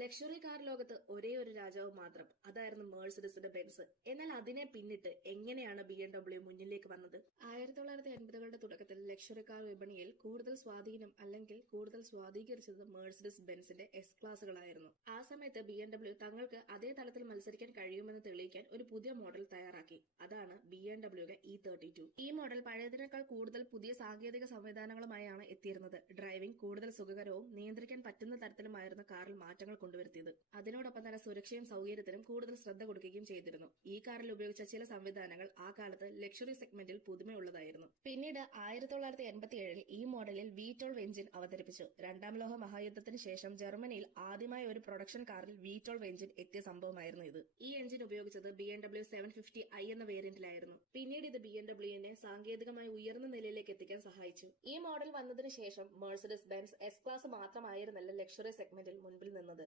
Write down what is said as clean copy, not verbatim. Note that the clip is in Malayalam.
ലക്ഷറി കാർ ലോകത്ത് ഒരേ ഒരു രാജാവ് മാത്രം, അതായിരുന്നു മേഴ്സിഡസിന്റെ ബെൻസ്. എന്നാൽ അതിനെ പിന്നിട്ട് എങ്ങനെയാണ് BMW മുന്നിലേക്ക് വന്നത്? 1980കളുടെ തുടക്കത്തിൽ ലക്ഷറി കാർ വിപണിയിൽ കൂടുതൽ സ്വാധീനം അല്ലെങ്കിൽ കൂടുതൽ സ്വാധീകരിച്ചത് മേഴ്സിഡസ് ബെൻസിന്റെ എസ് ക്ലാസുകളായിരുന്നു. ആ സമയത്ത് BMW തങ്ങൾക്ക് അതേ തലത്തിൽ മത്സരിക്കാൻ കഴിയുമെന്ന് തെളിയിക്കാൻ ഒരു പുതിയ മോഡൽ തയ്യാറാക്കി. അതാണ് BMW E32. ഈ മോഡൽ പഴയതിനേക്കാൾ കൂടുതൽ പുതിയ സാങ്കേതിക സംവിധാനങ്ങളുമായാണ് എത്തിയിരുന്നത്. ഡ്രൈവിംഗ് കൂടുതൽ സുഖകരവും നിയന്ത്രിക്കാൻ പറ്റുന്ന തരത്തിലുമായിരുന്നു കാറിൽ മാറ്റങ്ങൾ കൊണ്ടുവരുത്തിയത്. അതിനോടൊപ്പം തന്നെ സുരക്ഷയും സൗകര്യത്തിനും കൂടുതൽ ശ്രദ്ധ കൊടുക്കുകയും ചെയ്തിരുന്നു. ഈ കാറിൽ ഉപയോഗിച്ച ചില സംവിധാനങ്ങൾ ആ കാലത്ത് ലക്ഷറി സെഗ്മെന്റിൽ പുതുമയുള്ളതായിരുന്നു. പിന്നീട് 1987 ഈ മോഡലിൽ V12 എഞ്ചിൻ അവതരിപ്പിച്ചു. രണ്ടാം ലോക മഹായുദ്ധത്തിന് ശേഷം ജർമ്മനിയിൽ ആദ്യമായ ഒരു പ്രൊഡക്ഷൻ കാറിൽ V12 എഞ്ചിൻ എത്തിയ സംഭവമായിരുന്നു ഇത്. ഈ എഞ്ചിൻ ഉപയോഗിച്ചത് BMW 750i എന്ന വേരിയന്റിലായിരുന്നു. പിന്നീട് ഇത് BMWനെ സാങ്കേതികമായി ഉയർന്ന നിലയിലേക്ക് എത്തിക്കാൻ സഹായിച്ചു. ഈ മോഡൽ വന്നതിന് ശേഷം മെഴ്സിഡസ് ബെൻസ് എസ് ക്ലാസ് മാത്രമായിരുന്നല്ല ലക്ഷറി സെഗ്മെന്റിൽ മുൻപിൽ നിന്നത്.